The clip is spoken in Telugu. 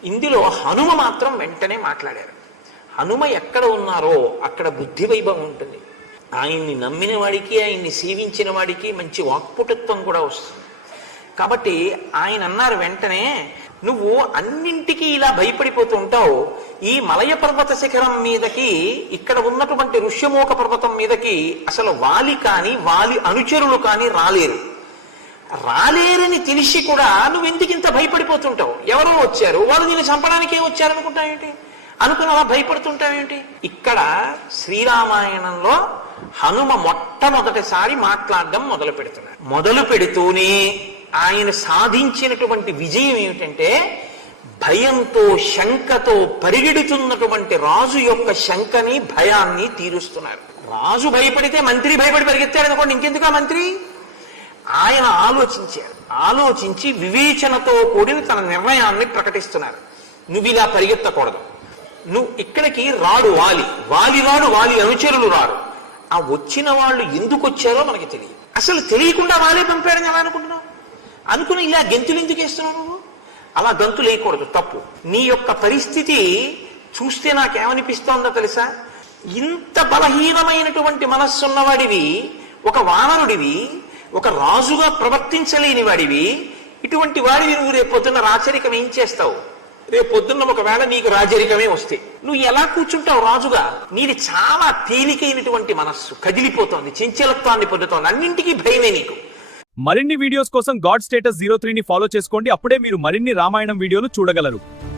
ఇందులో హనుమ మాత్రం వెంటనే మాట్లాడారు. హనుమ ఎక్కడ ఉన్నారో అక్కడ బుద్ధి వైభవం ఉంటుంది. ఆయన్ని నమ్మిన వాడికి, ఆయన్ని సేవించిన వాడికి మంచి వాక్పుటత్వం కూడా వస్తుంది. కాబట్టి ఆయన అన్నారు వెంటనే, నువ్వు అన్నింటికీ ఇలా భయపడిపోతూ ఉంటావు, ఈ మలయ పర్వత శిఖరం మీదకి, ఇక్కడ ఉన్నటువంటి ఋష్యమూక పర్వతం మీదకి అసలు వాలి కానీ వాలి అనుచరులు కానీ రాలేరని తెలిసి కూడా నువ్వెందుకు ఇంత భయపడిపోతుంటావు? ఎవరో వచ్చారు, వాళ్ళు నేను చంపడానికే వచ్చారనుకుంటావేంటి, అనుకుని అలా భయపడుతుంటావేంటి? ఇక్కడ శ్రీరామాయణంలో హనుమ మొట్టమొదటిసారి మాట్లాడడం మొదలు పెడుతున్నారు. మొదలు పెడుతూనే ఆయన సాధించినటువంటి విజయం ఏమిటంటే, భయంతో శంకతో పరిగెడుతున్నటువంటి రాజు యొక్క శంకని భయాన్ని తీరుస్తున్నారు. రాజు భయపడితే మంత్రి భయపడి పరిగెత్తాడు అనుకోండి, ఇంకెందుకు ఆ మంత్రి? ఆయన ఆలోచించారు. ఆలోచించి వివేచనతో కూడిన తన నిర్ణయాన్ని ప్రకటిస్తున్నారు. నువ్వు ఇలా పరిగెత్తకూడదు, నువ్వు ఇక్కడికి రాడు వాలి, వాలి అనుచరులు రాడు. ఆ వచ్చిన వాళ్ళు ఎందుకు వచ్చారో మనకి తెలియదు. అసలు తెలియకుండా వాలే పంపాడని ఎలా అనుకుంటున్నావు? అనుకుని ఇలా గెంతులు ఎందుకు వేస్తున్నావు నువ్వు? అలా గంతులు వేయకూడదు, తప్పు. నీ యొక్క పరిస్థితి చూస్తే నాకేమనిపిస్తోందో తెలుసా? ఇంత బలహీనమైనటువంటి మనస్సున్నవాడివి, ఒక వానరుడివి, ఒక రాజుగా ప్రవర్తించలేని వాడివి, ఇటువంటి వాడివి నువ్వు రేపొద్దున్న రాచరికం ఏం చేస్తావు? రేపొద్దున్న ఒకవేళ నీకు రాజరికమే వస్తే నువ్వు ఎలా కూర్చుంటావు రాజుగా? నీది చాలా తేలికైనటువంటి మనస్సు, కదిలిపోతోంది, చంచలత్వాన్ని పొందుతోంది, అన్నింటికీ భయమే నీకు. మరిన్ని వీడియోస్ కోసం గాడ్ స్టేటస్ 03ని ఫాలో చేసుకోండి. అప్పుడే మీరు మరిన్ని రామాయణం వీడియోలు చూడగలరు.